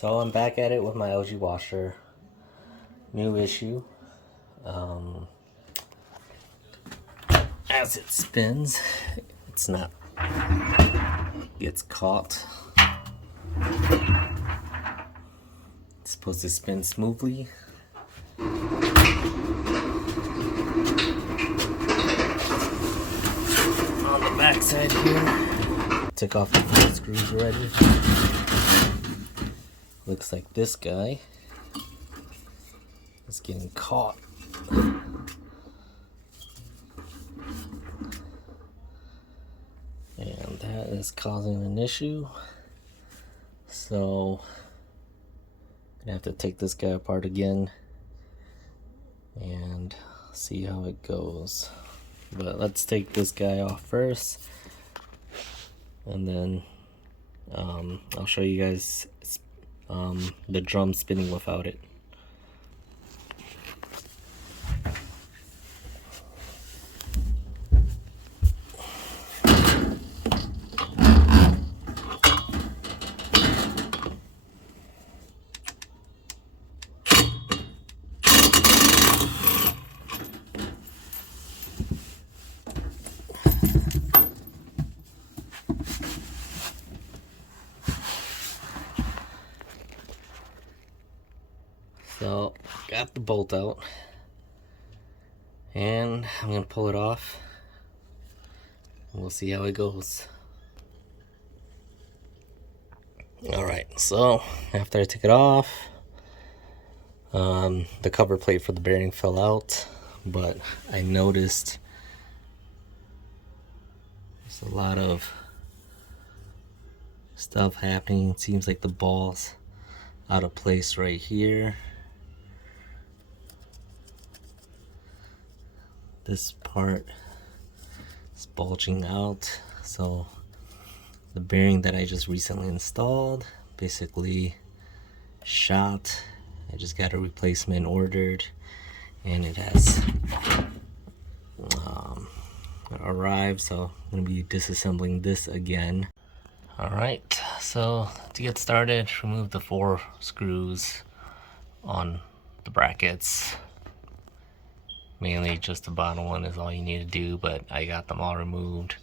So I'm back at it with my LG washer. New issue. As it spins, it's not gets caught. It's supposed to spin smoothly. On the back side here, took off the 4 screws already. Looks like this guy is getting caught. And that is causing an issue. So I'm gonna have to take this guy apart again and see how it goes. But let's take this guy off first, and then I'll show you guys the drum spinning without it. So, got the bolt out, and I'm gonna pull it off. We'll see how it goes. Alright, so after I took it off, the cover plate for the bearing fell out, but I noticed there's a lot of stuff happening. It seems like the ball's out of place right here. This part is bulging out, so the bearing that I just recently installed basically shot. I just got a replacement ordered, and it has arrived, so I'm going to be disassembling this again. Alright, so to get started, remove the 4 screws on the brackets. Mainly just the bottom one is all you need to do, but I got them all removed.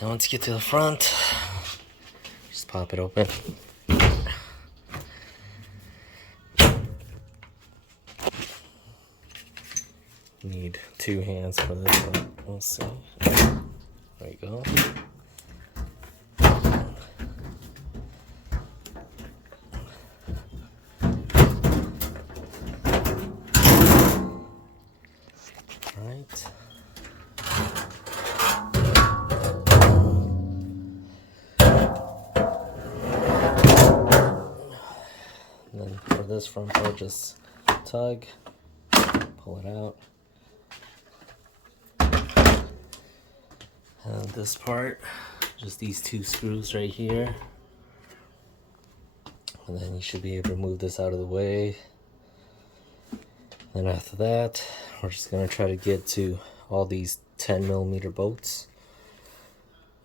Now once you get to the front, just pop it open. Need 2 hands for this one. We'll see. There you go. Right. And then for this front part, just tug, pull it out. And this part, just these 2 screws right here. And then you should be able to move this out of the way. Then after that, we're just going to try to get to all these 10mm bolts.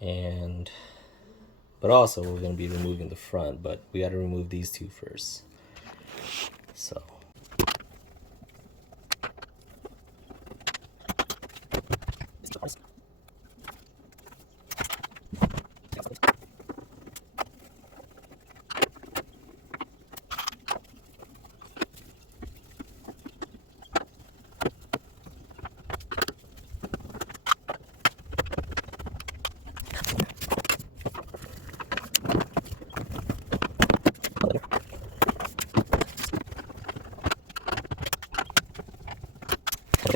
But also we're going to be removing the front, but we got to remove these 2 first. So.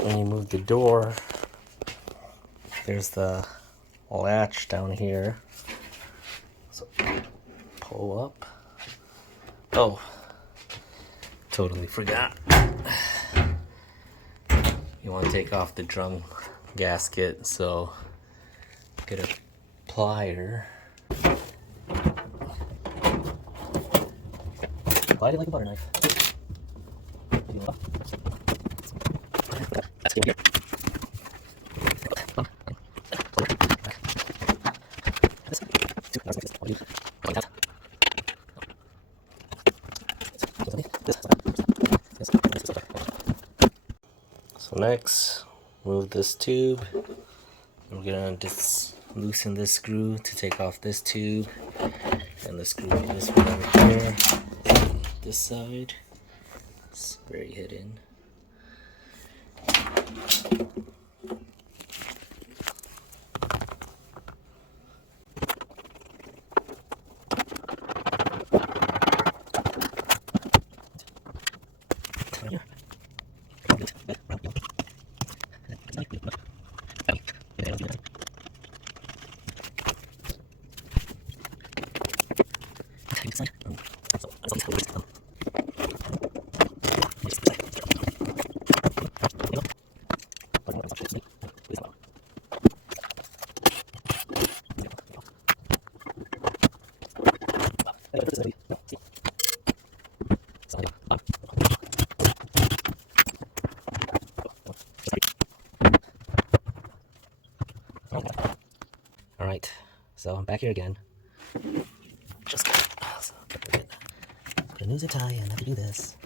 When you move the door, there's the latch down here. So pull up. Oh, totally forgot. You want to take off the drum gasket, so get a plier. Slide it like a butter knife. That's good here. Next, move this tube. We're gonna loosen this screw to take off this tube, and the screw this one over here. This side, it's very hidden. Alright, so I'm back here again. Just put a new zip tie and have to do this.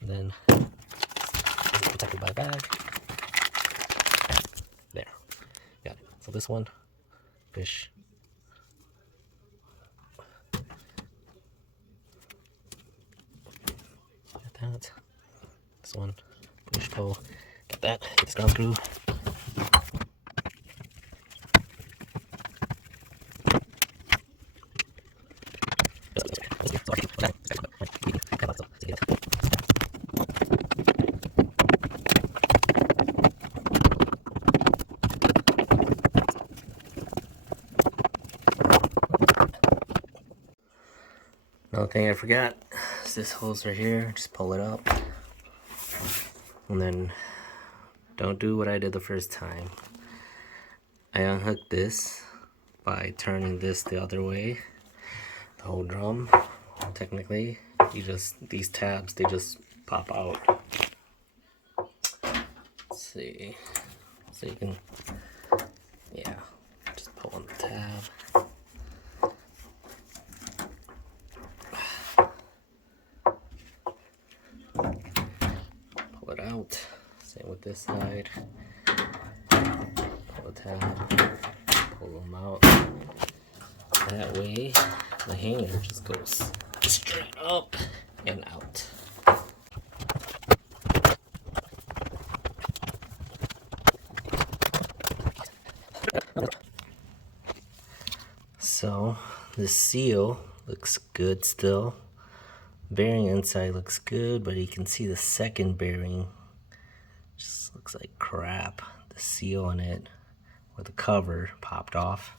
And then it's protected by a bag. There. Got it. So this one, fish. Got that. This one, push pull. Got that. Get this ground screw. Another thing I forgot is this hose right here. Just pull it up. And then don't do what I did the first time. I unhooked this by turning this the other way. The whole drum. Technically, these tabs, they just pop out. Let's see. So you can, yeah, just pull on the tab. Pull it out. Same with this side. Pull the tab. Pull them out. That way, the hanger just goes straight up and out. So the seal looks good still. Bearing inside looks good, but you can see the second bearing just looks like crap. The seal on it, or the cover, popped off.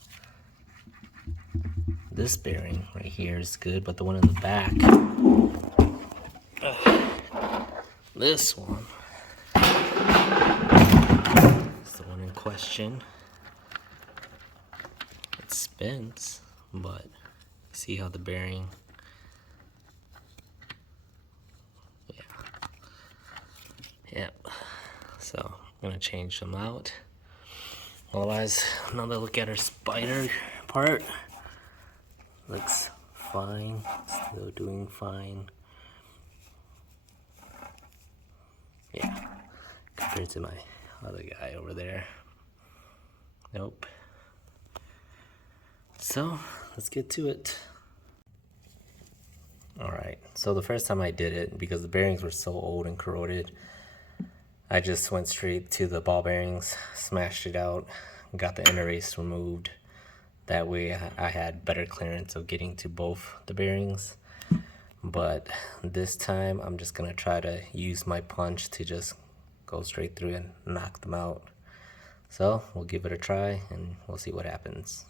This bearing right here is good, but the one in the back, this one is the one in question. It spins, but see how the bearing, yeah. So I'm gonna change them out. Otherwise, another look at our spider part. Looks fine, still doing fine. Yeah, compared to my other guy over there. Nope. So, let's get to it. Alright, so the first time I did it, because the bearings were so old and corroded, I just went straight to the ball bearings, smashed it out, got the inner race removed. That way I had better clearance of getting to both the bearings. But this time I'm just gonna try to use my punch to just go straight through and knock them out. So we'll give it a try and we'll see what happens.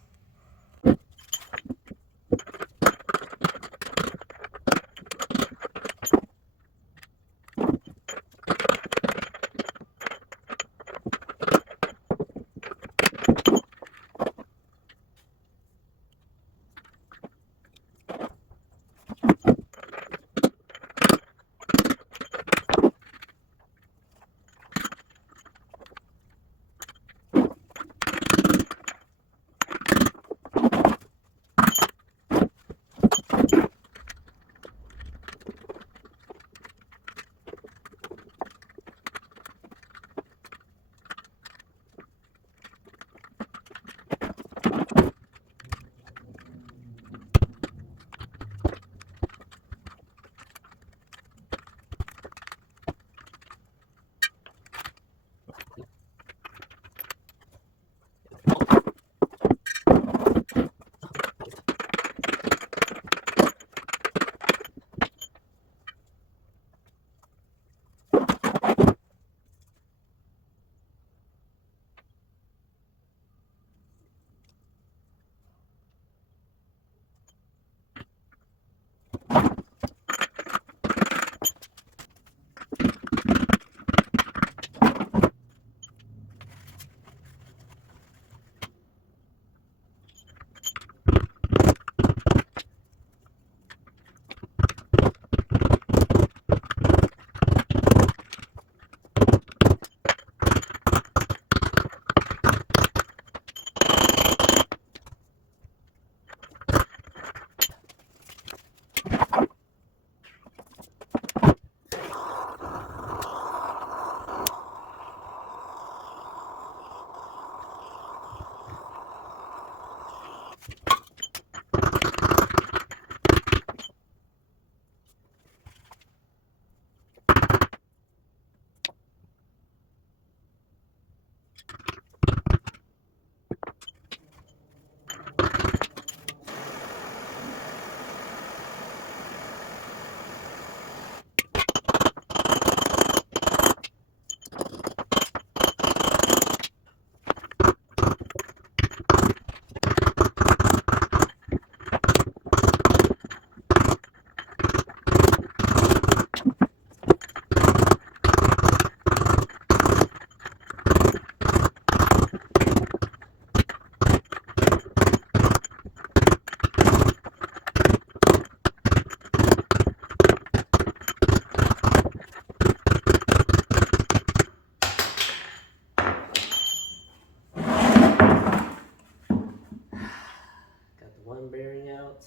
One bearing out.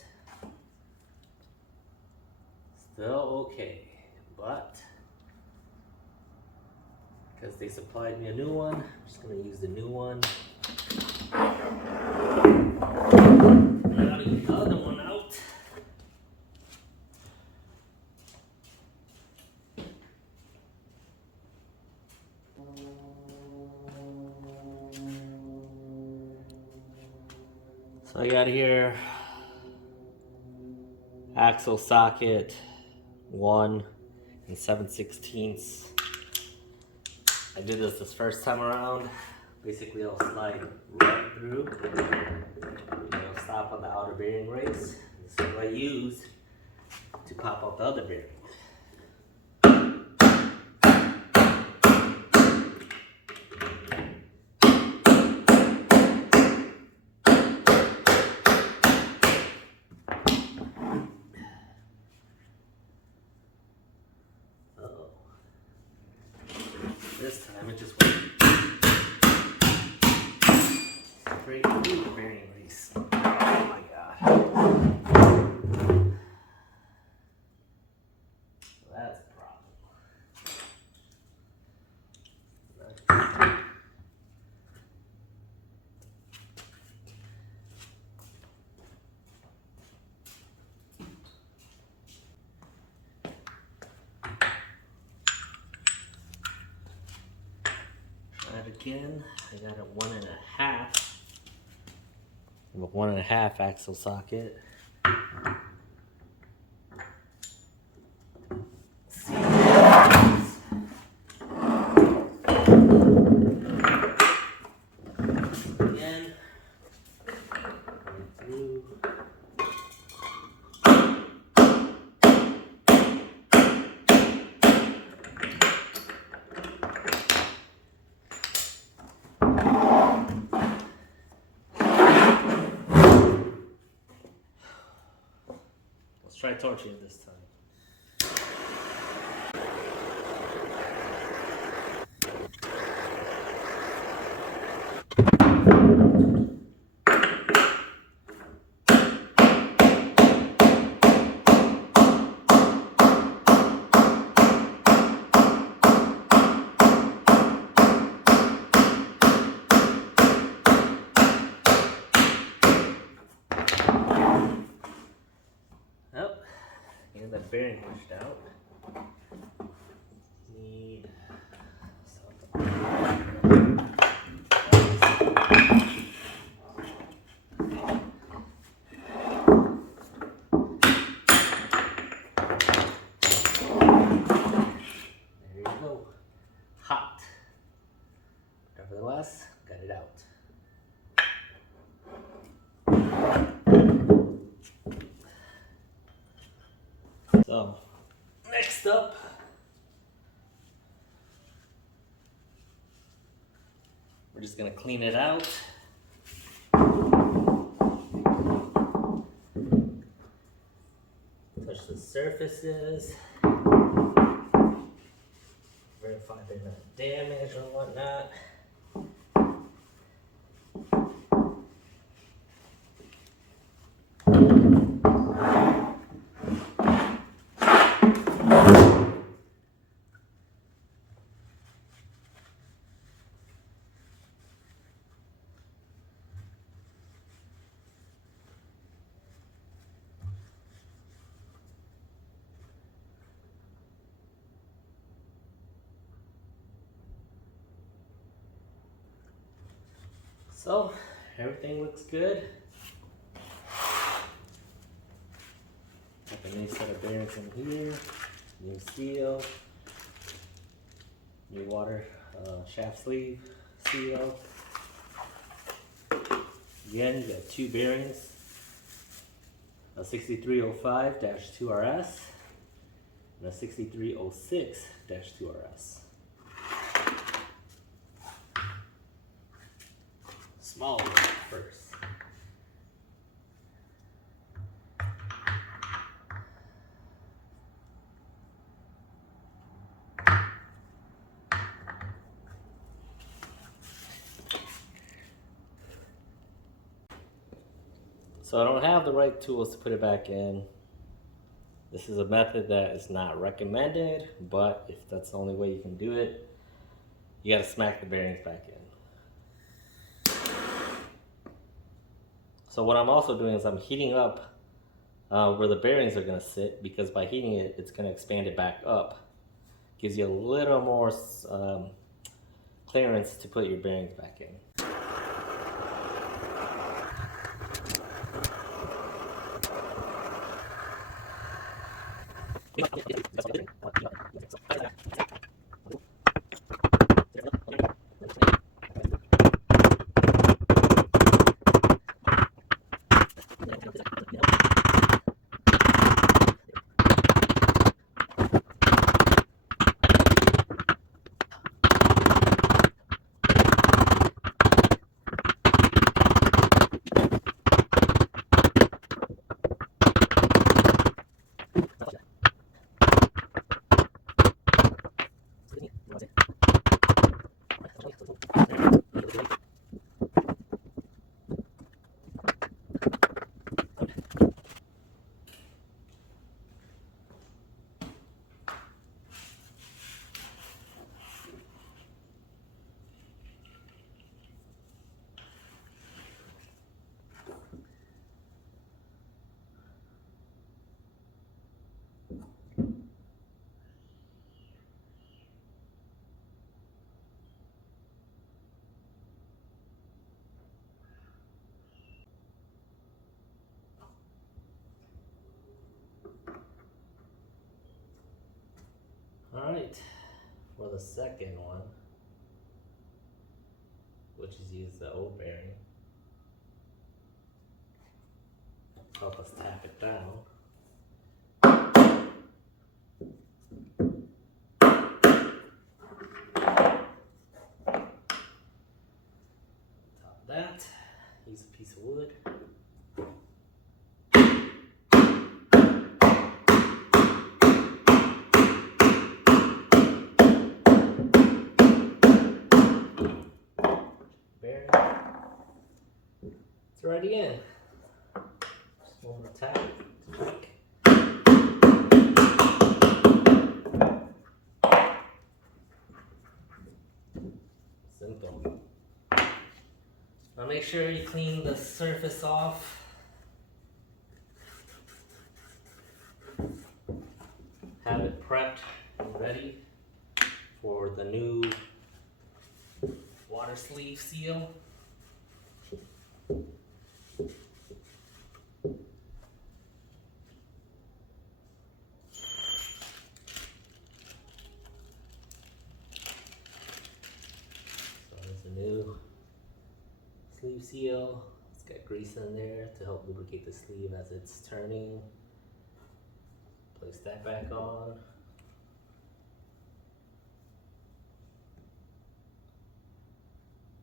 Still okay, but because they supplied me a new one, I'm just gonna use the new one. I gotta get the other one out. So I got here axle socket 1 and 7/16. I did this first time around. Basically, I'll slide right through and I'll stop on the outer bearing race. This is what I use to pop out the other bearing. This time it just went straight through the bearing race. Oh my god. That's a problem. Again, I got a 1.5. A 1.5 axle socket. See again. Through. Try torching it this time. bearing pushed out. Need there you go. Hot. Nevertheless, got it out. So, next up, we're just gonna clean it out. Touch the surfaces. Verify they're not damaged or whatnot. So, everything looks good. Got the new set of bearings in here, new seal, new water shaft sleeve seal. Again, you got two bearings, a 6305-2RS and a 6306-2RS. Small one first. So I don't have the right tools to put it back in. This is a method that is not recommended, but if that's the only way you can do it, you gotta smack the bearings back in. So what I'm also doing is I'm heating up where the bearings are gonna sit, because by heating it, it's gonna expand it back up. Gives you a little more clearance to put your bearings back in. Alright, for the second one, which is use the old bearing, help us tap it down. Top that, use a piece of wood. It's already in. Just one more tap. Simple. Now make sure you clean the surface off. the new water sleeve seal. So there's the new sleeve seal. It's got grease in there to help lubricate the sleeve as it's turning. Place that back on.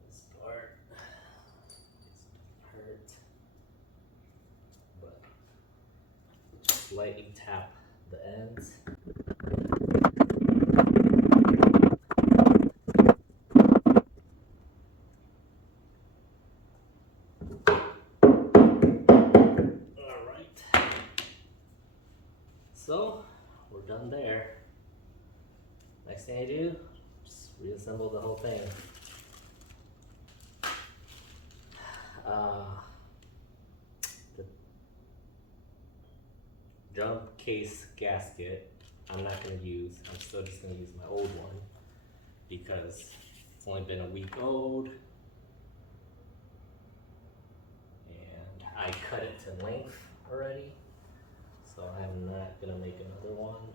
This part doesn't hurt, but just lightly tap the ends. Alright, so we're done there. Next thing I do, just reassemble the whole thing. The drum case gasket I'm not going to use. I'm still just going to use my old one because it's only been a week old and I cut it to length already, so I'm not going to make another one.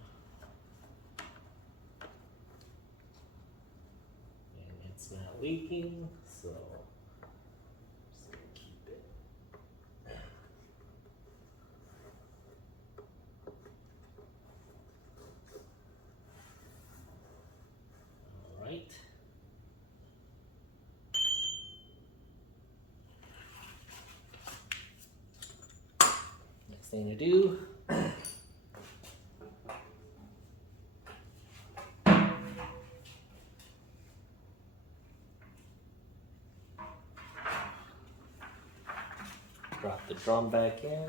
And it's not leaking, so I'm just going to keep it. Alright. Next thing to do, drop the drum back in.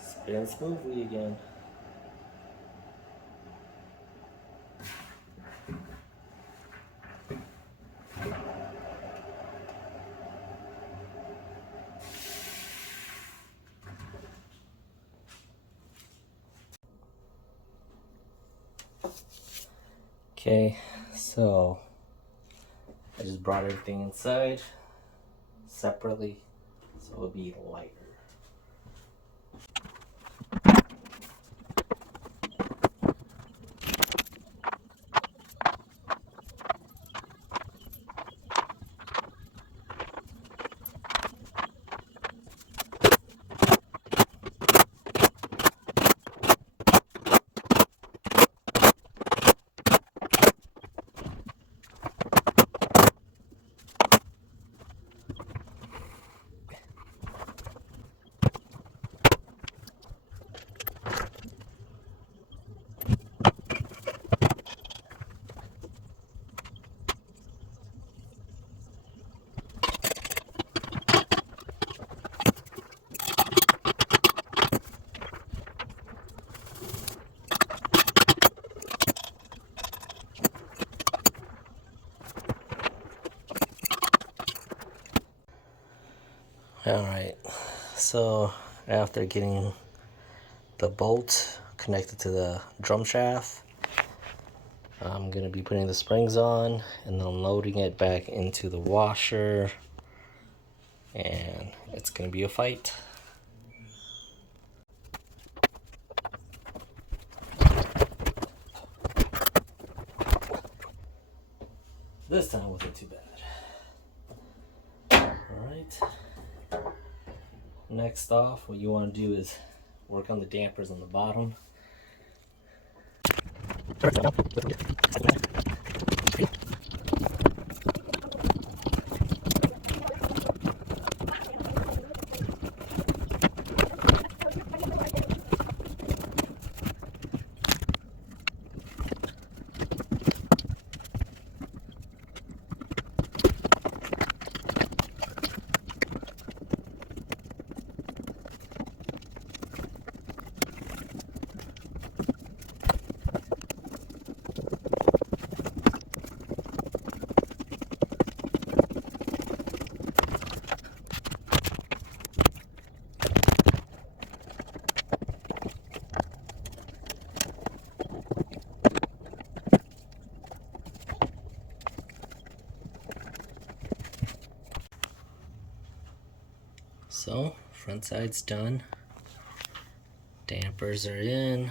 Spin smoothly again. Okay, so I just brought everything inside separately so it'll be lighter. Alright, so after getting the bolt connected to the drum shaft, I'm going to be putting the springs on and then loading it back into the washer, and it's going to be a fight. This time wasn't too bad. Alright. Next off, what you want to do is work on the dampers on the bottom. So, front side's done. Dampers are in.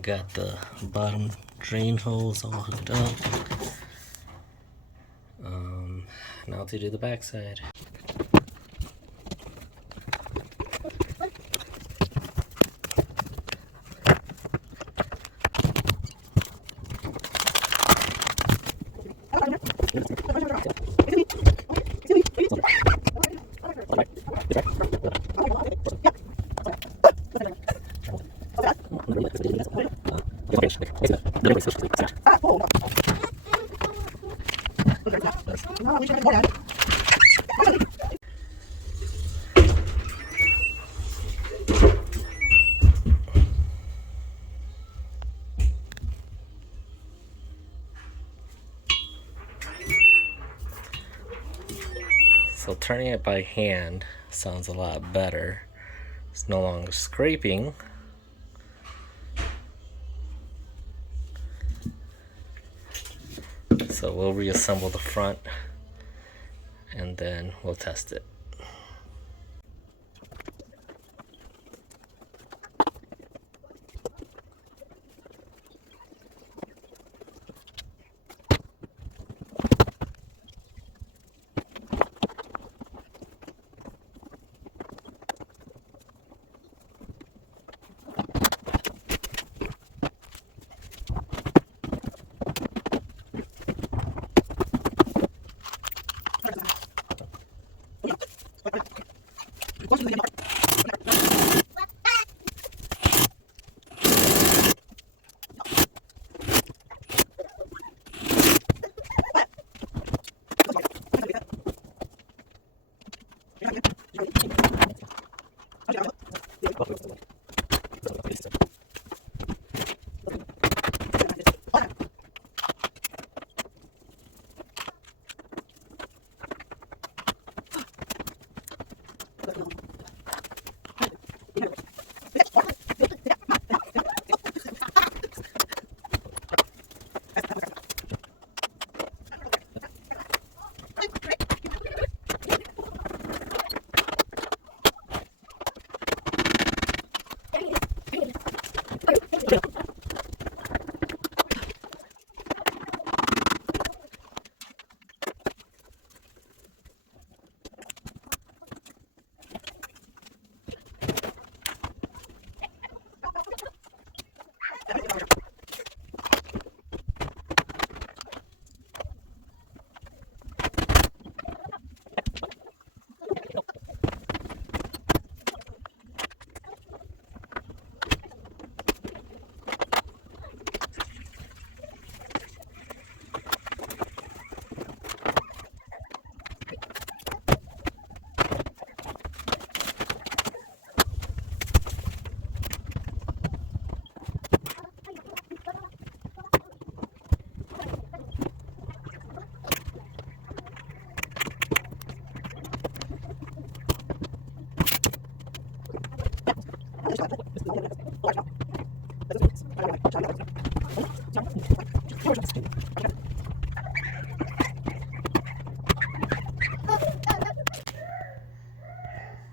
Got the bottom drain hose all hooked up. Now to do the back side. So turning it by hand sounds a lot better. It's no longer scraping. So we'll reassemble the front and then we'll test it.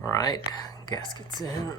All right, gaskets in.